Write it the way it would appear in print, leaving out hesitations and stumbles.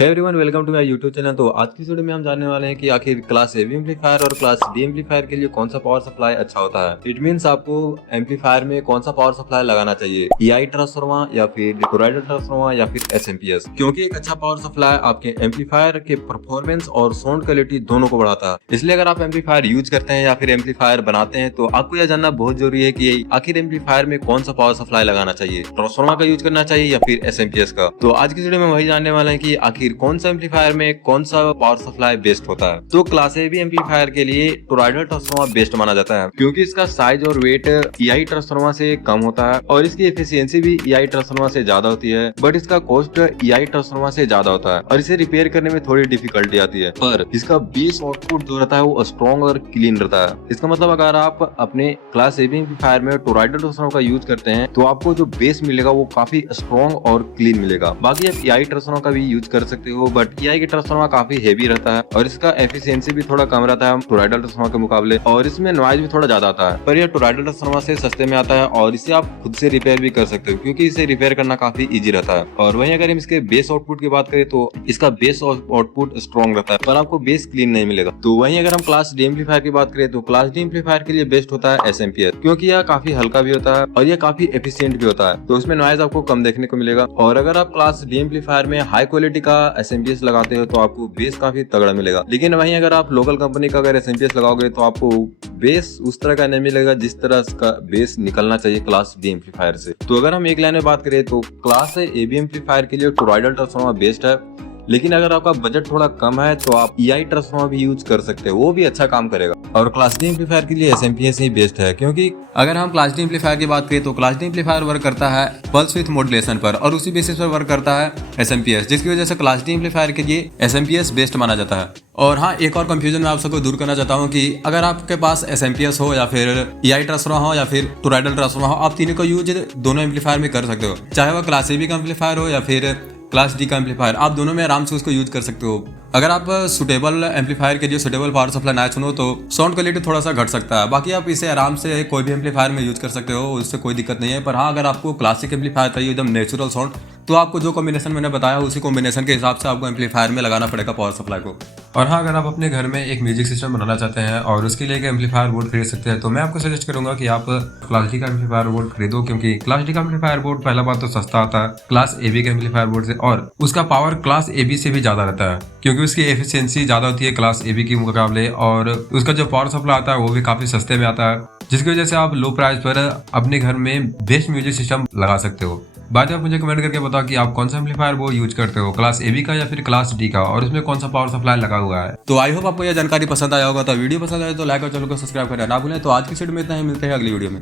Hey everyone, welcome to my YouTube channel. तो आज की वीडियो में हम जानने वाले हैं कि आखिर क्लास ए एम्पलीफायर और क्लास डी एम्पलीफायर के लिए कौन सा पावर सप्लाई अच्छा होता है। इट मींस आपको एम्पलीफायर में कौन सा पावर सप्लाई लगाना चाहिए, ईआई ट्रांसफार्मर या फिर टोरॉइडल ट्रांसफार्मर या फिर एसएमपीएस, क्योंकि एक अच्छा पावर सप्लाई आपके एम्पलीफायर के परफॉर्मेंस और साउंड क्वालिटी दोनों को बढ़ाता है। इसलिए अगर आप एम्पलीफायर यूज करते हैं या फिर एम्पलीफायर बनाते हैं तो आपको यह जानना बहुत जरूरी है कि आखिर एम्पलीफायर में कौन सा पावर सप्लाई लगाना चाहिए, ट्रांसफार्मर का यूज करना चाहिए या फिर एसएमपीएस का। तो आज की वीडियो में वही जानने वाले हैं कि आखिर कौन सा एम्पलीफायर में कौन सा पावर सप्लाई बेस्ट होता है। तो क्लास ए एम्पलीफायर के लिए टोरॉइडल ट्रांसफार्मर बेस्ट माना जाता है, क्योंकि इसका साइज और वेट ईआई ट्रांसफार्मर से कम होता है और इसकी एफिशिएंसी भी ईआई ट्रांसफार्मर से ज्यादा होती है, बट इसका कॉस्ट ईआई ट्रांसफार्मर से ज्यादा होता है और इसे रिपेयर करने में थोड़ी डिफिकल्टी आती है। पर इसका बेस आउटपुट जो रहता है वो स्ट्रॉन्ग और क्लीन रहता है। इसका मतलब अगर आप अपने क्लास ए एम्पलीफायर में टोरॉइडल ट्रांसफार्मर का यूज करते हैं तो आपको जो बेस मिलेगा वो काफी स्ट्रॉन्ग और क्लीन मिलेगा। बाकी आप ईआई ट्रांसफार्मर का भी यूज कर सकते हो, बट ईआई के ट्रांसफार्मर काफी हेवी रहता है और इसका एफिशिएंसी भी थोड़ा कम रहता है टोरॉइडल ट्रांसफार्मर के मुकाबले, और इसमें नॉइज भी थोड़ा ज्यादा आता है। पर यह टोरॉइडल ट्रांसफार्मर से सस्ते में आता है और इसे आप खुद से रिपेयर भी कर सकते हो, क्योंकि इसे रिपेयर करना काफी इजी रहता है। और वहीं अगर हम इसके बेस आउटपुट की बात करें तो इसका बेस आउटपुट स्ट्रॉन्ग रहता है, पर आपको बेस क्लीन नहीं मिलेगा। तो वहीं अगर हम क्लास डी एम्पलीफायर की बात करें तो क्लास डी एम्पलीफायर के लिए बेस्ट होता है एसएमपीएस, क्योंकि यह काफी हल्का भी होता है और यह काफी एफिशिएंट भी होता है, तो इसमें नॉइज आपको कम देखने को मिलेगा। और अगर आप क्लास डी एम्पलीफायर में हाई क्वालिटी का एसएमपीएस लगाते हो तो आपको बेस काफी तगड़ा मिलेगा। लेकिन वहीं अगर आप लोकल कंपनी का अगर एसएमपीएस लगाओगे तो आपको बेस उस तरह का नहीं मिलेगा जिस तरह का बेस निकलना चाहिए क्लास डी एम्पलीफायर से। तो अगर हम एक लाइन में बात करें तो क्लास ए एम्पलीफायर के लिए टोरॉइडल ट्रांसफार्मर बेस्ट है, लेकिन अगर आपका बजट थोड़ा कम है तो आप ईआई ट्रांसफार्मर भी यूज कर सकते हो, वो भी अच्छा काम करेगा। और क्लास डी एम्पलीफायर के लिए एसएमपीएस ही बेस्ट है, क्योंकि अगर हम क्लास डी एम्पलीफायर की बात करें तो क्लास डी एम्पलीफायर वर्क करता है पल्स विथ मॉड्यूलेशन पर और उसी बेसिस पर वर्क करता है एसएमपीएस, जिसकी वजह से क्लास डी एम्पलीफायर के लिए एसएमपीएस बेस्ट माना जाता है। और हाँ, एक और कंफ्यूजन मैं आप सबको दूर करना चाहता हूँ कि अगर आपके पास एसएमपीएस हो या फिर ईआई ट्रांसफार्मर हो या फिर टोरॉइडल ट्रांसफार्मर हो, आप तीनों का यूज दोनों एम्पलीफायर में कर सकते हो, चाहे वह क्लास ए बी का एम्पलीफायर हो या फिर क्लास डी का एम्पलीफायर, आप दोनों में आराम से उसको यूज कर सकते हो। अगर आप सुटेबल एम्पलीफायर के लिए सुटेबल पावर सप्लाई ना चुनो तो साउंड क्वालिटी थोड़ा सा घट सकता है। बाकी आप इसे आराम से कोई भी एम्पलीफायर में यूज कर सकते हो, उससे कोई दिक्कत नहीं है। पर हाँ, अगर आपको क्लासिक एम्पलीफायर चाहिए एकदम नेचुरल साउंड, तो आपको जो कॉम्बिनेशन मैंने बताया उसी कॉम्बिनेशन के हिसाब से आपको एम्पलीफायर में लगाना पड़ेगा पावर सप्लाई को। और हाँ, अगर आप अपने घर में एक म्यूजिक सिस्टम बनाना चाहते हैं और उसके लिए एक एम्पलीफायर बोर्ड खरीद सकते हैं तो मैं आपको सजेस्ट करूंगा कि आप क्लास डी का एम्पलीफायर बोर्ड खरीदो, क्योंकि क्लास डी का एम्पलीफायर बोर्ड पहला बात तो सस्ता आता है क्लास ए बी के एम्पलीफायर बोर्ड से, और उसका पावर क्लास ए बी से भी ज्यादा रहता है, क्योंकि उसकी एफिशिएंसी ज्यादा होती है क्लास ए बी के मुकाबले, और उसका जो पावर सप्लाई आता है वो भी काफी सस्ते में आता है, जिसकी वजह से आप लो प्राइस पर अपने घर में बेस्ट म्यूजिक सिस्टम लगा सकते हो। बात आप मुझे कमेंट करके बताओ कि आप कौन सा एम्पलीफायर वो यूज करते हो, क्लास ए बी का या फिर क्लास डी का, और उसमें कौन सा पावर सप्लाई लगा हुआ है। तो आई होप आपको यह जानकारी पसंद आया होगा। तो वीडियो पसंद आए तो लाइक और चैनल को सब्सक्राइब करना ना भूलें। तो आज की वीडियो में इतना ही, मिलते हैं अगली वीडियो में।